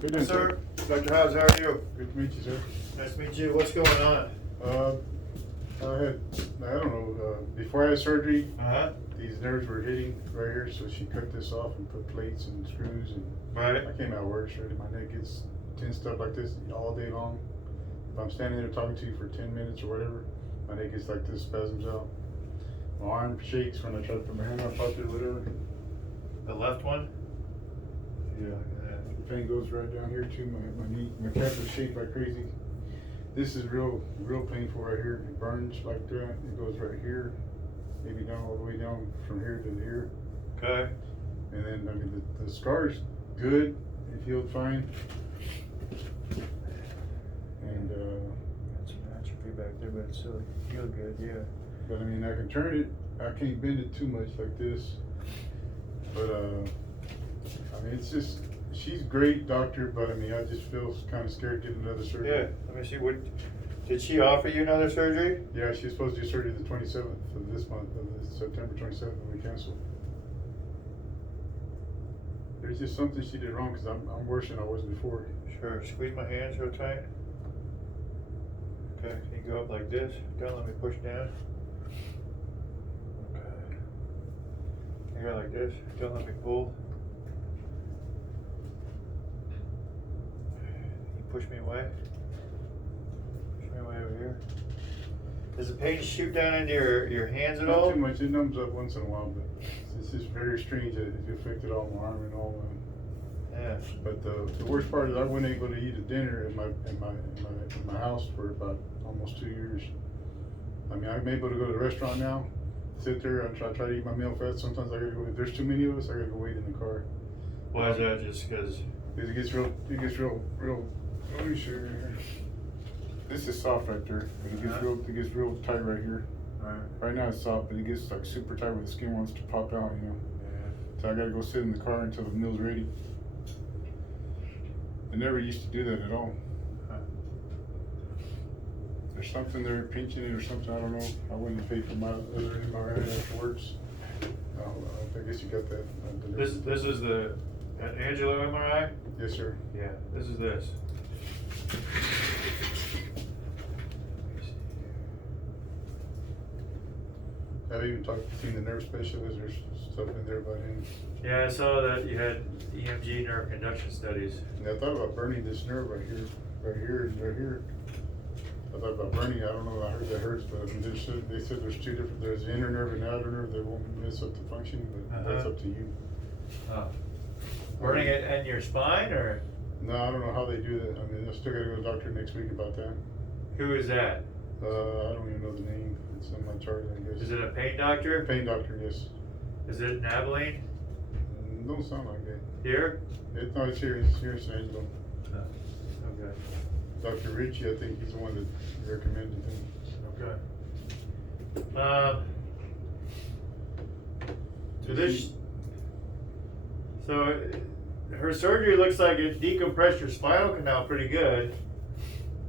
Good day, Sir, Dr. House, how are you? Good to meet you, sir. Nice to meet you. What's going on? I don't know, before I had surgery, Uh-huh. these nerves were hitting right here, so she cut this off and put plates and screws, and Right. I came out of work straight. My neck gets tensed up like this all day long. If I'm standing there talking to you for 10 minutes or whatever, my neck gets like this, spasms out. My arm shakes when I try to put my hand on pocket or whatever. The left one? Yeah, the pain goes right down here too. My knee, my calf is shaped like crazy. This is real painful right here. It burns like that. It goes right here, maybe down all the way down from here to here. Okay. And then, I mean, the scar's good. It healed fine. And, Got some atrophy back there, but it's still feel good, yeah. but I mean, I can turn it. I can't bend it too much like this. But, I mean, it's just, she's great doctor, but I mean, I just feel kind of scared getting another surgery. Yeah, let me see, did she offer you another surgery? Yeah, she's supposed to do surgery the 27th of this month, September 27th, and we canceled. There's just something she did wrong, because I'm worse than I was before. Sure, squeeze my hands real tight. Okay, can you go up like this? Don't let me push down. Okay. You go like this, don't let me pull. You push me away. Push me away over here. Does the pain shoot down into your hands at all? Not too much. It numbs up once in a while, but it's just very strange that it affected all my arm and all my. Yeah. But the worst part is I wasn't able to eat a dinner in my house for about almost 2 years. I mean, I'm able to go to the restaurant now, sit there and try to eat my meal fast. Sometimes I gotta go. If there's too many of us, I gotta go wait in the car. Why is that? Just because? It gets real. Let me show you right here. This is soft right there, but it gets real tight right here. Right now it's soft, but it gets like super tight where the skin wants to pop out, you know. Yeah. So I gotta go sit in the car until the meal's ready. I never used to do that at all. There's something there pinching it or something, I don't know. I wouldn't pay for my other MRI afterwards. I guess you got that. This is the Angelo MRI? Yes, sir. Yeah, this is this. I've even seen the nerve specialist. There's stuff in there about him. Yeah, I saw that you had EMG nerve conduction studies. And I thought about burning this nerve right here, and right here. I thought about burning it. I don't know. I heard that hurts, but I mean, they said there's two different. There's the inner nerve and the outer nerve that won't mess up the function, but that's up to you. Oh. Burning it in your spine, or? No, I don't know how they do that. I mean, I still gotta go to the doctor next week about that. Who is that? I don't even know the name. It's on my chart, I guess. Is it a pain doctor? Pain doctor? Yes. Is it in Abilene? Don't sound like that. Here? No, it's here. It's here in San Angelo. Oh. Okay. Dr. Ritchie, I think he's the one that recommended him. Okay. So her surgery looks like it decompressed your spinal canal pretty good,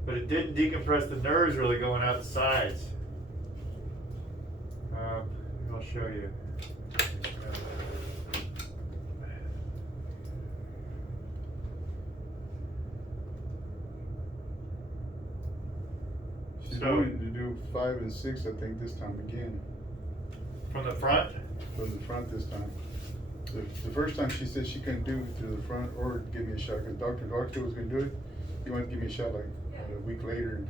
but it didn't decompress the nerves really going out the sides. I'll show you. She's going to do 5 and 6, I think, this time again. From the front? From the front this time. The first time she said she couldn't do it through the front or give me a shot, because Dr. Garfield was going to do it. He wanted to give me a shot like a week later.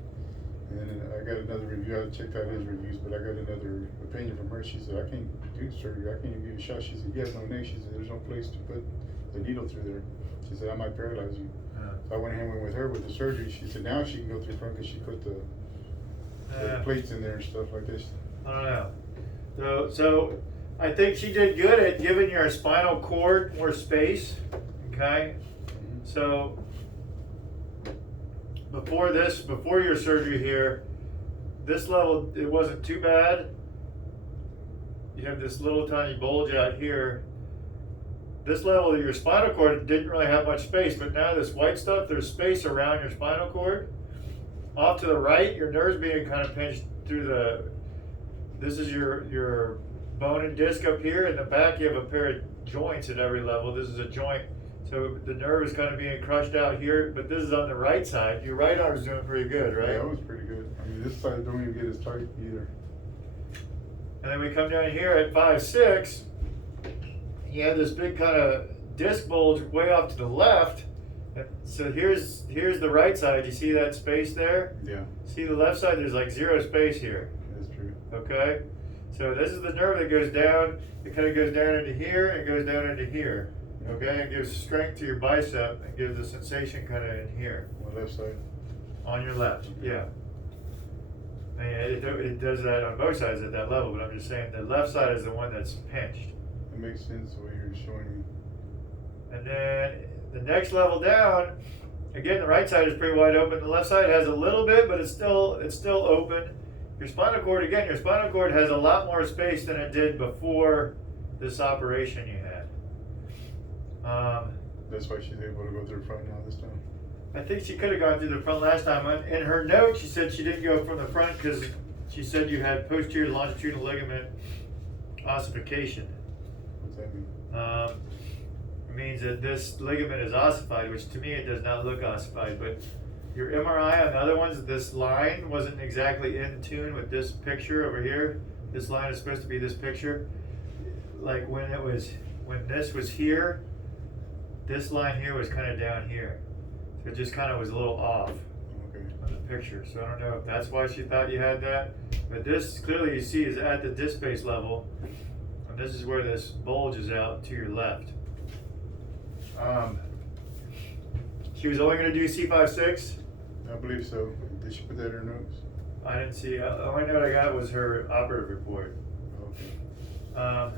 And then I got another review. I checked out his reviews, but I got another opinion from her. She said, I can't do surgery. I can't even give you a shot. She said, you have no neck. She said, there's no place to put the needle through there. She said, I might paralyze you. So I went ahead and went with her with the surgery. She said, now she can go through front because she put the plates in there and stuff like this. I don't know. So I think she did good at giving your spinal cord more space. Okay. So before your surgery here, this level, it wasn't too bad. You have this little tiny bulge out here. This level of your spinal cord didn't really have much space, but now this white stuff, there's space around your spinal cord. Off to the right, your nerve's being kind of pinched through this is your bone and disc up here. In the back, you have a pair of joints at every level. This is a joint. So the nerve is kind of being crushed out here, but this is on the right side. Your right arm's doing pretty good, right? Yeah, that was pretty good. I mean, this side don't even get as tight either. And then we come down here at 5'6". You have this big kind of disc bulge way off to the left. And so here's the right side. You see that space there? Yeah, See the left side? There's like zero space here. that's true. Okay? So this is the nerve that goes down. It kind of goes down into here and goes down into here. Okay? It gives strength to your bicep and gives a sensation kind of in here. On the left side. On your left, yeah. I mean, it does that on both sides at that level, but I'm just saying the left side is the one that's pinched. It makes sense the way you're showing me. And then the next level down, again, the right side is pretty wide open. The left side has a little bit, but it's still open. Your spinal cord, again, your spinal cord has a lot more space than it did before this operation you had. That's why she's able to go through the front now this time. I think she could have gone through the front last time. In her note, she said she didn't go from the front because she said you had posterior longitudinal ligament ossification. What's that mean? It means that this ligament is ossified, which to me it does not look ossified. But your MRI on the other ones, this line wasn't exactly in tune with this picture over here. This line is supposed to be this picture. Like when this was here, this line here was kind of down here. So it just kind of was a little off Okay. on the picture. So I don't know if that's why she thought you had that. But this clearly you see is at the disc space level. And this is where this bulge is out to your left. She was only going to do C5-6. I believe so. Did she put that in her notes? I didn't see. The only note I got was her operative report. Okay.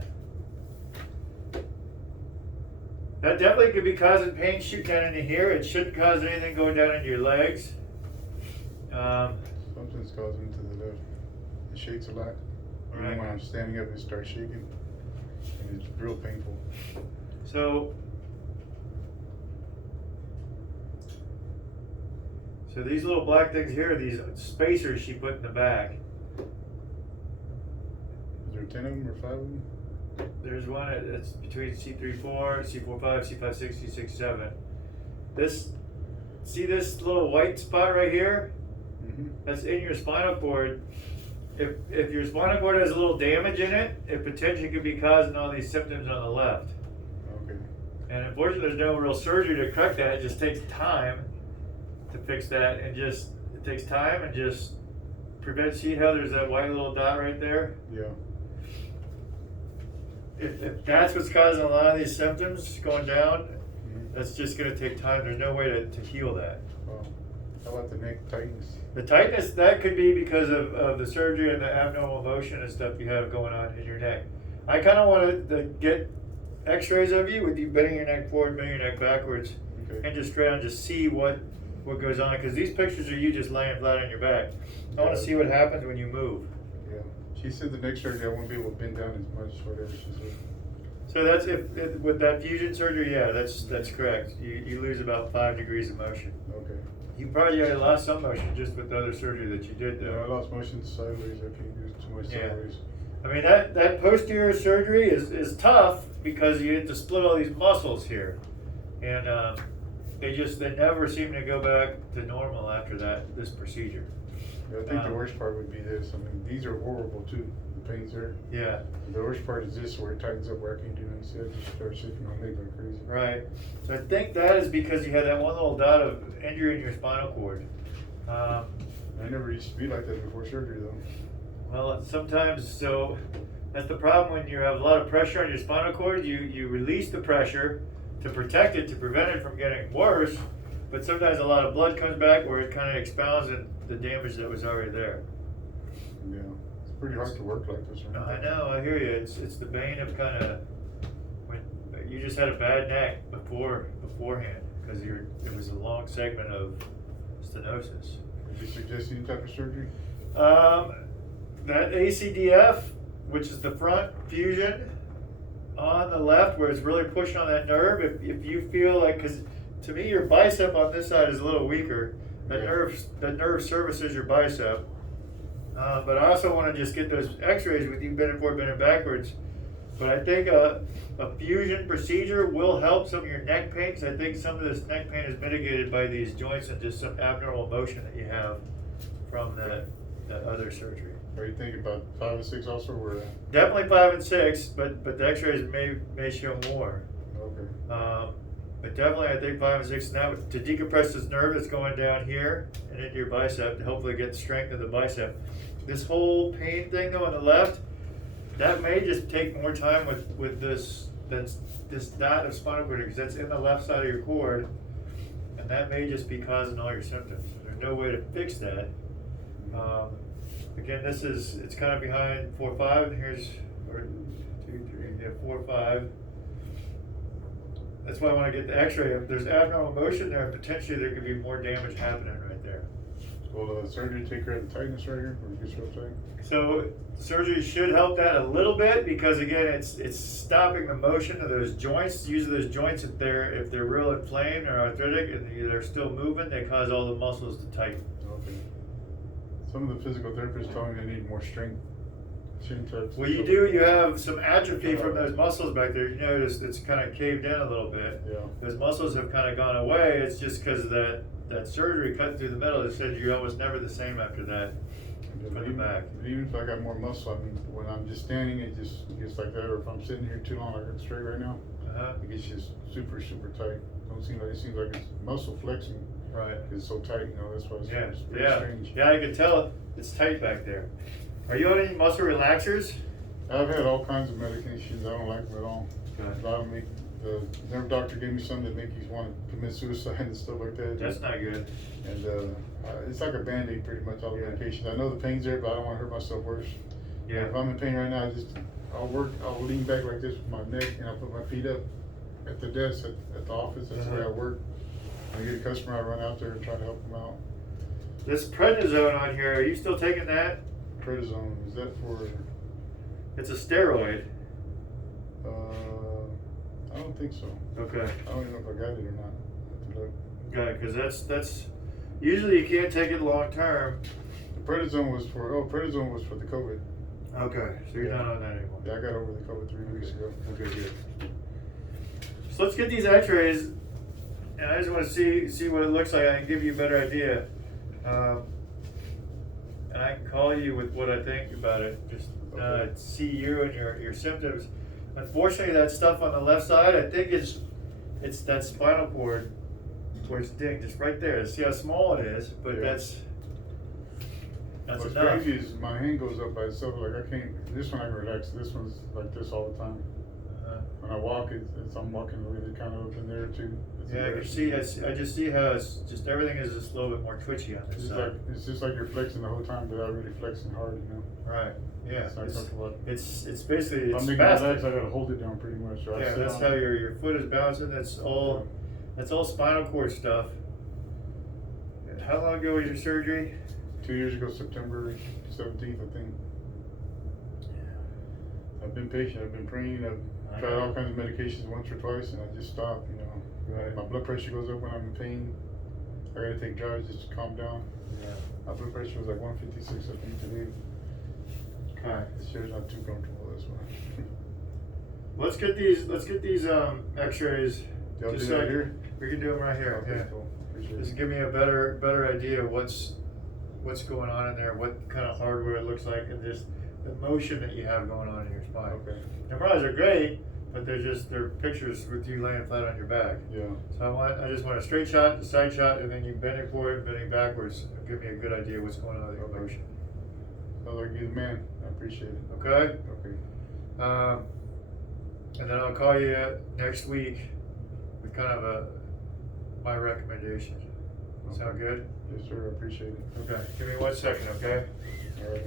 That definitely could be causing pain shooting down into here. It shouldn't cause anything going down into your legs. Something's causing it to the left. It shakes a lot. Even Right. when I'm standing up, it starts shaking. And it's real painful. So these little black things here are these spacers she put in the back. Is there 10 of them or 5 of them? There's one that's between C3-4, C4-5, C5-6, C6-7. See this little white spot right here? Mm-hmm. That's in your spinal cord. If your spinal cord has a little damage in it, it potentially could be causing all these symptoms on the left. Okay. And unfortunately, there's no real surgery to correct that. It just takes time to fix that, and it takes time and just prevent. See how there's that white little dot right there? Yeah. If that's what's causing a lot of these symptoms going down, Mm-hmm. that's just going to take time. There's no way to heal that. Wow. How about the neck tightness? The tightness, that could be because of the surgery and the abnormal motion and stuff you have going on in your neck. I kind of wanted to get x-rays of you with you bending your neck forward, bending your neck backwards, Okay. and just straight on just see what goes on. Because these pictures are you just laying flat on your back. I want to see what happens when you move. Yeah. She said the next surgery I won't be able to bend down as much, whatever she said. So that's if with that fusion surgery, yeah, that's correct. You lose about 5 degrees of motion. Okay. You probably lost some motion just with the other surgery that you did Yeah, I though. lost motion sideways. I can't do too much Yeah. sideways. I mean that posterior surgery is tough because you have to split all these muscles here, and they never seem to go back to normal after this procedure. Yeah, I think the worst part would be this. I mean, these are horrible too. The pains there. Yeah, The worst part is this, where it tightens up where I can't do anything. See, I just start shaking my leg like crazy. right. So I think that is because you had that one little dot of injury in your spinal cord. I never used to be like that before surgery though. Well, sometimes, so that's the problem when you have a lot of pressure on your spinal cord. You release the pressure to protect it, to prevent it from getting worse, but sometimes a lot of blood comes back where it kind of expounds the damage that was already there. Yeah. It's pretty hard to work like this. Right? I know, I hear you. It's the bane of kind of when you just had a bad neck beforehand because it was a long segment of stenosis. Would you suggest any type of surgery? That ACDF, which is the front fusion on the left where it's really pushing on that nerve, if you feel like, because to me your bicep on this side is a little weaker, that nerve services your bicep. But I also want to just get those x-rays with you bending forward, bending backwards, But I think a fusion procedure will help some of your neck pain, 'cause I think some of this neck pain is mitigated by these joints and just some abnormal motion that you have from that other surgery. Are you thinking about 5 and 6 also, or? Definitely 5 and 6, but the x-rays may show more. Okay. But definitely I think 5 and 6, now to decompress this nerve that's going down here and into your bicep to hopefully get strength of the bicep. This whole pain thing though on the left, that may just take more time with this knot of spinal cord, because that's in the left side of your cord, and that may just be causing all your symptoms. There's no way to fix that. Again, it's kind of behind 4, 5, and here's 4, 5. That's why I want to get the x-ray. If there's abnormal motion there, potentially there could be more damage happening right there. Will surgery take care of the tightness right here, or get you upside? So surgery should help that a little bit, because again, it's stopping the motion of those joints. Usually those joints, if they're real inflamed or arthritic and they're still moving, they cause all the muscles to tighten. Okay. Some of the physical therapists tell me I need more strength. Well, you have some atrophy from those muscles back there. You notice it's kind of caved in a little bit. Yeah. Those muscles have kind of gone away. It's just because of that surgery cut through the middle. They said you're almost never the same after that. From the back. Even if I got more muscle, I mean, when I'm just standing, it just gets like that. Or if I'm sitting here too long, like I'm straight right now, it gets just super tight. It seems like it's muscle flexing. Right. It's so tight, you know. That's why it's pretty strange. Yeah, I can tell it's tight back there. Are you on any muscle relaxers? I've had all kinds of medications. I don't like them at all. Okay. A lot of me, the nerve doctor gave me some that make you want to commit suicide and stuff like that. That's not good. And it's like a Band-Aid pretty much, all the medications. I know the pain's there, but I don't want to hurt myself worse. Yeah. If I'm in pain right now, I'll lean back like this with my neck, and I'll put my feet up at the desk at the office. That's the way I work. When I get a customer, I run out there and try to help them out. This prednisone on here, are you still taking that? Prednisone, is that for? It's a steroid. I don't think so. Okay. I don't even know if I got it or not. I have to look. Okay, because that's usually you can't take it long term. The prednisone was for the COVID. Okay, so you're not on that anymore. Yeah, I got over the COVID 3 weeks ago. Okay, good. So let's get these x-rays, and I just want to see what it looks like. I can give you a better idea. And I can call you with what I think about it. Just see you and your symptoms. Unfortunately, that stuff on the left side, I think it's that spinal cord where it's dinged, just right there. See how small it is, but that's What's enough. crazy is my hand goes up by itself. Like I can't. This one I can relax. This one's like this all the time. When I walk, I'm walking really kind of up in there too. Yeah, I can see. I just see how it's just everything is just a little bit more twitchy on this side. It's just like you're flexing the whole time without really flexing hard, you know. Right. Yeah. It's basically I'm it's making fast. relax. I gotta hold it down pretty much. So Yeah, that's how your foot is bouncing. That's all spinal cord stuff. How long ago was your surgery? 2 years ago, September 17th, I think. I've been patient. I've been praying. I've tried all kinds of medications once or twice, and I just stopped. You know, Right. My blood pressure goes up when I'm in pain. I gotta take drugs just to calm down. Yeah. My blood pressure was like 156, I think, today. Okay. This chair's not too comfortable. That's why. Let's get these X-rays. Y'all Just do that so here? We can do them right here. Okay, Yeah. cool. Appreciate Just it. give me a better idea of what's going on in there, what kind of hardware it looks like, and just the motion that you have going on in your spine. Okay. MRIs are great, but they're pictures with you laying flat on your back. Yeah. So I just want a straight shot, a side shot, and then you bending forward, bending backwards. Give me a good idea what's going on with your motion. Sounds like you're the man. I appreciate it. Okay? Okay. And then I'll call you next week with kind of my recommendation. Sound good? Yes, sir. I appreciate it. Okay. Give me 1 second, okay? All right.